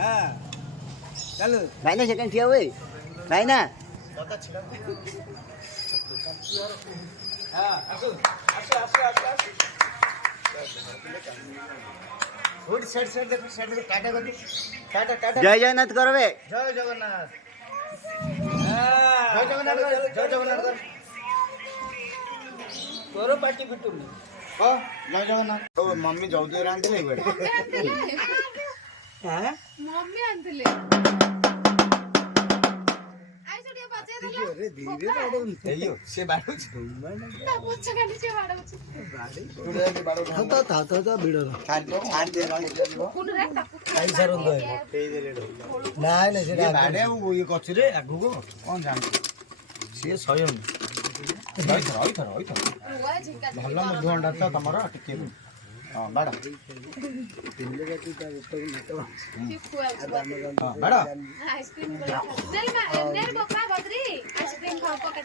हां चलो भाई ना सेकंड ठिया हुए भाई ना हां आसो आसो आसो आसो रोड साइड साइड देखो साइड में टाटा कर टाटा टाटा जय जगन्नाथ करबे जय जगन्नाथ हां जय जगन्नाथ कर जय जगन्नाथ कर तोरो पार्टी फिटुनी ओ जय जगन्नाथ तो मम्मी जल्दी रांधले बेड हां मम्मी आंतले आई छोटिया बचे देला अरे धीरे बाड़ो एयो से बाड़ू ना पूछ खाली से वाडा बचे तो भिड़ो छाड़ दे कोन रे आई सरो दे नाइ नै से बाड़े ये कछु रे आगु को कोन जान से स्वयं रही थर हुआ झिका भल मधु अंडा तो तमरो टिके हां बाड़ा खुआ बाड़ा आइसक्रीम चल मा नेर बकरा बकरी आइसक्रीम खाओ पका